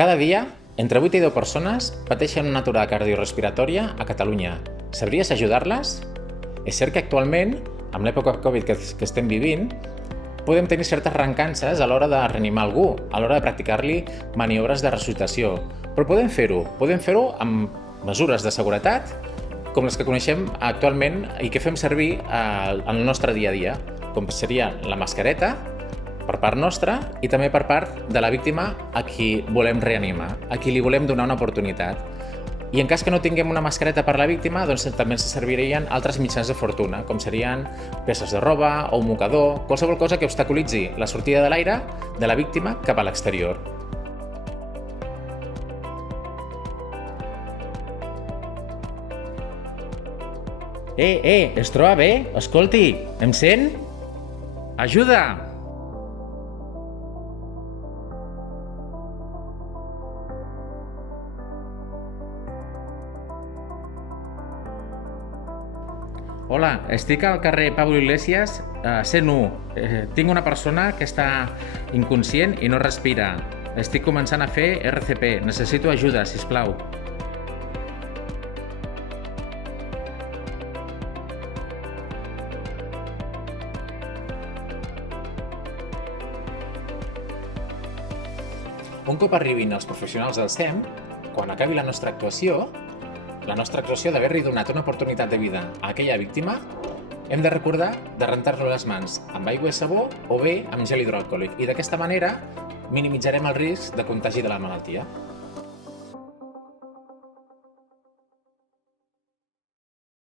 Cada dia, entre 8 i 10 persones pateixen una aturada cardiorrespiratòria a Catalunya. Sabries ajudar-les? És cert que actualment, amb l'època Covid que estem vivint, podem tenir certes rencances a l'hora de reanimar algú, a l'hora de practicar-li maniobres de resuscitació. Però podem fer-ho amb mesures de seguretat com les que coneixem actualment i que fem servir al nostre dia a dia, com seria la mascareta, per part nostra i també per part de la víctima a qui volem reanimar, a qui li volem donar una oportunitat. I en cas que no tinguem una mascareta per a la víctima, doncs també ens servirien altres mitjans de fortuna, com serien peces de roba o un mocador, qualsevol cosa que obstaculitzi la sortida de l'aire de la víctima cap a l'exterior. Es troba bé? Escolti, em sent? Ajuda! Hola, estic al carrer Pablo Iglesias, 101. Tinc una persona que està inconscient i no respira. Estic començant a fer RCP. Necessito ajuda, sisplau. Un cop arribin els professionals del SEM, quan acabi la nostra actuació d'haver-li donat una oportunitat de vida a aquella víctima, hem de recordar de rentar-lo les mans amb aigua i sabó o bé amb gel hidroalcohòlic i d'aquesta manera minimitzarem el risc de contagi de la malaltia.